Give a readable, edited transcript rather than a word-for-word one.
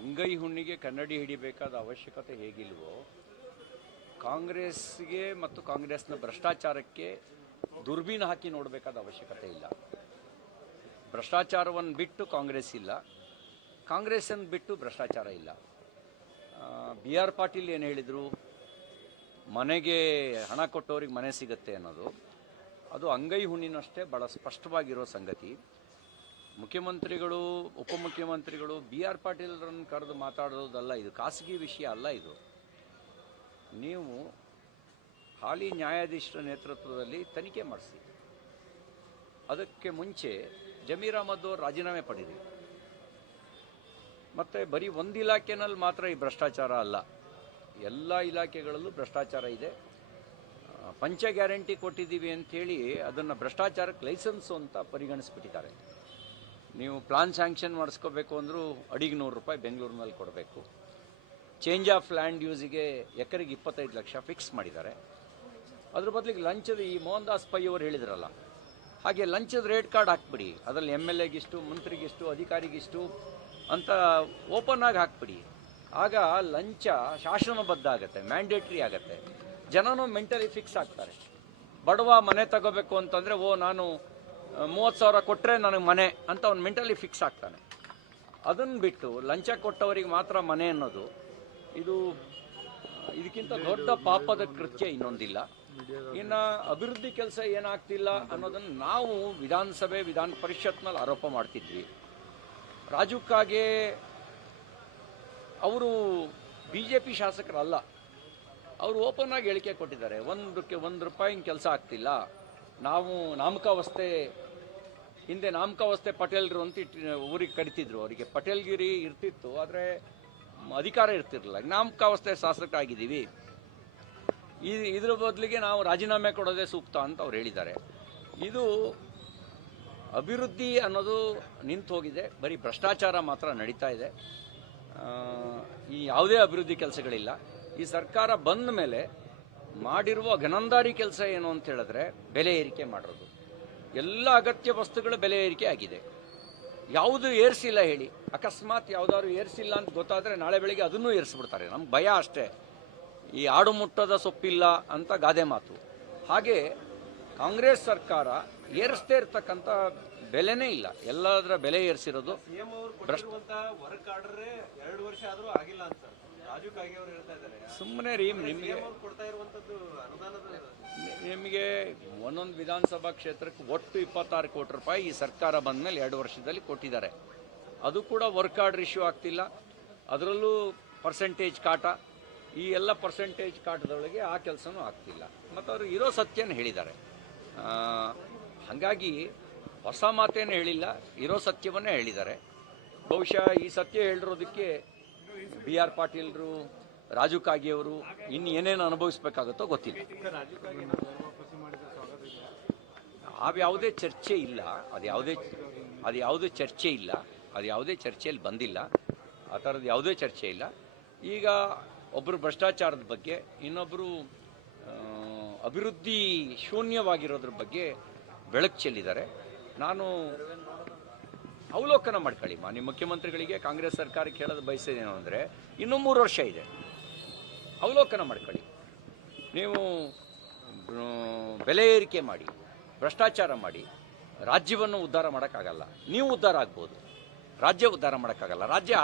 ಅಂಗೈ ಹುಣ್ಣಿಗೆ ಕನ್ನಡಿ ಹಿಡಿಬೇಕಾದ ಅವಶ್ಯಕತೆ ಹೇಗಿಲ್ವೋ, ಕಾಂಗ್ರೆಸ್ಗೆ ಮತ್ತು ಕಾಂಗ್ರೆಸ್ನ ಭ್ರಷ್ಟಾಚಾರಕ್ಕೆ ದುರ್ಬೀನು ಹಾಕಿ ನೋಡಬೇಕಾದ ಅವಶ್ಯಕತೆ ಇಲ್ಲ. ಭ್ರಷ್ಟಾಚಾರವನ್ನು ಬಿಟ್ಟು ಕಾಂಗ್ರೆಸ್ ಇಲ್ಲ, ಕಾಂಗ್ರೆಸ್ಸನ್ನು ಬಿಟ್ಟು ಭ್ರಷ್ಟಾಚಾರ ಇಲ್ಲ. ಬಿ ಆರ್ ಪಾಟೀಲ್ ಏನು ಹೇಳಿದರು, ಮನೆಗೆ ಹಣ ಕೊಟ್ಟವ್ರಿಗೆ ಮನೆ ಸಿಗುತ್ತೆ ಅನ್ನೋದು, ಅದು ಅಂಗೈ ಹುಣ್ಣಿನಷ್ಟೇ ಭಾಳ ಸ್ಪಷ್ಟವಾಗಿರೋ ಸಂಗತಿ. ಮುಖ್ಯಮಂತ್ರಿಗಳು, ಉಪಮುಖ್ಯಮಂತ್ರಿಗಳು ಬಿ ಆರ್ ಪಾಟೀಲ್ರನ್ನು ಕರೆದು ಮಾತಾಡೋದಲ್ಲ, ಇದು ಖಾಸಗಿ ವಿಷಯ ಅಲ್ಲ. ಇದು ನೀವು ಹಾಲಿ ನ್ಯಾಯಾಧೀಶರ ನೇತೃತ್ವದಲ್ಲಿ ತನಿಖೆ ಮಾಡಿಸಿ. ಅದಕ್ಕೆ ಮುಂಚೆ ಜಮೀರ್ ಅಹಮದ್ ಅವರು ರಾಜೀನಾಮೆ ಪಡೆದಿರಿ. ಮತ್ತು ಬರೀ ಒಂದು ಇಲಾಖೆನಲ್ಲಿ ಮಾತ್ರ ಈ ಭ್ರಷ್ಟಾಚಾರ ಅಲ್ಲ, ಎಲ್ಲ ಇಲಾಖೆಗಳಲ್ಲೂ ಭ್ರಷ್ಟಾಚಾರ ಇದೆ. ಪಂಚ ಗ್ಯಾರಂಟಿ ಕೊಟ್ಟಿದ್ದೀವಿ ಅಂಥೇಳಿ ಅದನ್ನು ಭ್ರಷ್ಟಾಚಾರಕ್ಕೆ ಲೈಸೆನ್ಸು ಅಂತ ಪರಿಗಣಿಸ್ಬಿಟ್ಟಿದ್ದಾರೆ. ನೀವು ಪ್ಲಾನ್ ಸ್ಯಾಂಕ್ಷನ್ ಮಾಡಿಸ್ಕೋಬೇಕು ಅಂದರೂ ಅಡಿಗೆ ₹100 ಬೆಂಗಳೂರಿನಲ್ಲಿ ಕೊಡಬೇಕು. ಚೇಂಜ್ ಆಫ್ ಲ್ಯಾಂಡ್ ಯೂಸಿಗೆ ಎಕರೆಗೆ 25 ಲಕ್ಷ ಫಿಕ್ಸ್ ಮಾಡಿದ್ದಾರೆ. ಅದ್ರ ಬದಲಿಗೆ ಲಂಚದ, ಈ ಮೋಹನ್ ದಾಸ್ ಪೈ ಅವರು ಹೇಳಿದ್ರಲ್ಲ ಹಾಗೆ ಲಂಚದ ರೇಟ್ ಕಾರ್ಡ್ ಹಾಕ್ಬಿಡಿ. ಅದರಲ್ಲಿ MLA ಗಿಷ್ಟು, ಮಂತ್ರಿಗಿಷ್ಟು, ಅಧಿಕಾರಿಗಿಷ್ಟು ಅಂತ ಓಪನ್ ಆಗಿ ಹಾಕ್ಬಿಡಿ. ಆಗ ಲಂಚ ಶಾಸನಬದ್ಧ ಆಗುತ್ತೆ, ಮ್ಯಾಂಡೇಟ್ರಿ ಆಗುತ್ತೆ. ಜನನೂ ಮೆಂಟಲಿ ಫಿಕ್ಸ್ ಆಗ್ತಾರೆ. ಬಡವ ಮನೆ ತಗೋಬೇಕು ಅಂತಂದರೆ, ನಾನು 30,000 ಕೊಟ್ಟರೆ ನನಗೆ ಮನೆ ಅಂತ ಅವ್ನು ಮೆಂಟಲಿ ಫಿಕ್ಸ್ ಆಗ್ತಾನೆ. ಅದನ್ನು ಬಿಟ್ಟು ಲಂಚ ಕೊಟ್ಟವರಿಗೆ ಮಾತ್ರ ಮನೆ ಅನ್ನೋದು, ಇದಕ್ಕಿಂತ ದೊಡ್ಡ ಪಾಪದ ಕೃತ್ಯ ಇನ್ನೊಂದಿಲ್ಲ. ಇನ್ನು ಅಭಿವೃದ್ಧಿ ಕೆಲಸ ಏನಾಗ್ತಿಲ್ಲ ಅನ್ನೋದನ್ನು ನಾವು ವಿಧಾನಸಭೆ, ವಿಧಾನ ಪರಿಷತ್ನಲ್ಲಿ ಆರೋಪ ಮಾಡ್ತಿದ್ವಿ. ರಾಜು ಕಾಗೆ ಅವರು BJP ಶಾಸಕರಲ್ಲ, ಅವರು ಓಪನ್ ಆಗಿ ಹೇಳಿಕೆ ಕೊಟ್ಟಿದ್ದಾರೆ. ₹1 ಕೆಲಸ ಆಗ್ತಿಲ್ಲ. ನಾವು ನಾಮಕಾವಸ್ಥೆ, ಹಿಂದೆ ನಾಮಕಾವಸ್ಥೆ ಪಟೇಲ್ರು ಅಂತ ಊರಿಗೆ ಕರಿತಿದ್ರು. ಅವರಿಗೆ ಪಟೇಲ್ಗಿರಿ ಇರ್ತಿತ್ತು, ಆದರೆ ಅಧಿಕಾರ ಇರ್ತಿರಲಿಲ್ಲ. ನಾಮಕಾವಸ್ಥೆ ಶಾಸಕರಾಗಿದ್ದೀವಿ, ಇದ್ರ ಬದಲಿಗೆ ನಾವು ರಾಜೀನಾಮೆ ಕೊಡೋದೇ ಸೂಕ್ತ ಅಂತ ಅವ್ರು ಹೇಳಿದ್ದಾರೆ. ಇದು ಅಭಿವೃದ್ಧಿ ಅನ್ನೋದು ನಿಂತು ಹೋಗಿದೆ, ಬರೀ ಭ್ರಷ್ಟಾಚಾರ ಮಾತ್ರ ನಡೀತಾ ಇದೆ. ಈ ಯಾವುದೇ ಅಭಿವೃದ್ಧಿ ಕೆಲಸಗಳಿಲ್ಲ. ಈ ಸರ್ಕಾರ ಬಂದ ಮೇಲೆ ಮಾಡಿರುವ ಘನಂದಾರಿ ಕೆಲಸ ಏನು ಅಂತ ಹೇಳಿದ್ರೆ ಬೆಲೆ ಏರಿಕೆ ಮಾಡೋದು. ಎಲ್ಲ ಅಗತ್ಯ ವಸ್ತುಗಳ ಬೆಲೆ ಏರಿಕೆ ಆಗಿದೆ. ಯಾವುದು ಏರಿಸಿಲ್ಲ ಹೇಳಿ. ಅಕಸ್ಮಾತ್ ಯಾವುದಾದ್ರು ಏರಿಸಿಲ್ಲ ಅಂತ ಗೊತ್ತಾದರೆ ನಾಳೆ ಬೆಳಿಗ್ಗೆ ಅದನ್ನೂ ಏರಿಸ್ಬಿಡ್ತಾರೆ. ನಮ್ಗೆ ಭಯ ಅಷ್ಟೇ. ಈ ಆಡು ಮುಟ್ಟದ ಸೊಪ್ಪಿಲ್ಲ ಅಂತ ಗಾದೆ ಮಾತು. ಹಾಗೆ ಕಾಂಗ್ರೆಸ್ ಸರ್ಕಾರ ಏರಿಸದೇ ಇರ್ತಕ್ಕಂಥ ಬೆಲೆನೇ ಇಲ್ಲ, ಎಲ್ಲದರ ಬೆಲೆ ಏರಿಸಿರೋದು. ಸುಮ್ಮನೆ ರೀ, ನಿಮಗೆ ಒಂದೊಂದು ವಿಧಾನಸಭಾ ಕ್ಷೇತ್ರಕ್ಕೆ ಒಟ್ಟು 26 ಕೋಟಿ ರೂಪಾಯಿ ಈ ಸರ್ಕಾರ ಬಂದ ಮೇಲೆ 2 ವರ್ಷದಲ್ಲಿ ಕೊಟ್ಟಿದ್ದಾರೆ. ಅದು ಕೂಡ ವರ್ಕ್ ಆರ್ಡರ್ ಇಶ್ಯೂ ಆಗ್ತಿಲ್ಲ. ಅದರಲ್ಲೂ ಪರ್ಸೆಂಟೇಜ್ ಕಾಟ, ಈ ಎಲ್ಲ ಪರ್ಸೆಂಟೇಜ್ ಕಾಟದೊಳಗೆ ಆ ಕೆಲಸನೂ ಆಗ್ತಿಲ್ಲ. ಮತ್ತು ಅವರು ಇರೋ ಸತ್ಯನ ಹೇಳಿದ್ದಾರೆ. ಹಾಗಾಗಿ ಹೊಸ ಮಾತೇನು ಹೇಳಿಲ್ಲ, ಇರೋ ಸತ್ಯವನ್ನೇ ಹೇಳಿದ್ದಾರೆ. ಬಹುಶಃ ಈ ಸತ್ಯ ಹೇಳಿರೋದಕ್ಕೆ ಬಿ ಆರ್ ಪಾಟೀಲ್ರು, ರಾಜು ಕಾಗೆಯವರು ಇನ್ನು ಏನೇನು ಅನುಭವಿಸ್ಬೇಕಾಗುತ್ತೋ ಗೊತ್ತಿಲ್ಲ. ಯಾವುದೇ ಚರ್ಚೆ ಇಲ್ಲ, ಅದು ಯಾವುದೇ ಚರ್ಚೆಯಲ್ಲಿ ಬಂದಿಲ್ಲ. ಆ ಥರದ್ದು ಯಾವುದೇ ಚರ್ಚೆ ಇಲ್ಲ. ಈಗ ಒಬ್ಬರು ಭ್ರಷ್ಟಾಚಾರದ ಬಗ್ಗೆ, ಇನ್ನೊಬ್ಬರು ಅಭಿವೃದ್ಧಿ ಶೂನ್ಯವಾಗಿರೋದ್ರ ಬಗ್ಗೆ ಬೆಳಕು ಚೆಲ್ಲಿದ್ದಾರೆ. ನಾನು ಅವಲೋಕನ ಮಾಡ್ಕೊಳ್ಳಿ. ಮಾನ್ಯ ಮುಖ್ಯಮಂತ್ರಿಗಳಿಗೆ, ಕಾಂಗ್ರೆಸ್ ಸರ್ಕಾರಕ್ಕೆ ಹೇಳೋದು ಬಯಸೋದೇನು ಅಂದರೆ, ಇನ್ನೂ 3 ವರ್ಷ ಇದೆ, ಅವಲೋಕನ ಮಾಡ್ಕೊಳ್ಳಿ. ನೀವು ಬೆಲೆ ಏರಿಕೆ ಮಾಡಿ, ಭ್ರಷ್ಟಾಚಾರ ಮಾಡಿ ರಾಜ್ಯವನ್ನು ಉದ್ಧಾರ ಮಾಡೋಕ್ಕಾಗಲ್ಲ. ನೀವು ಉದ್ಧಾರ ಆಗ್ಬೋದು, ರಾಜ್ಯ ಉದ್ಧಾರ ಮಾಡೋಕ್ಕಾಗಲ್ಲ. ರಾಜ್ಯ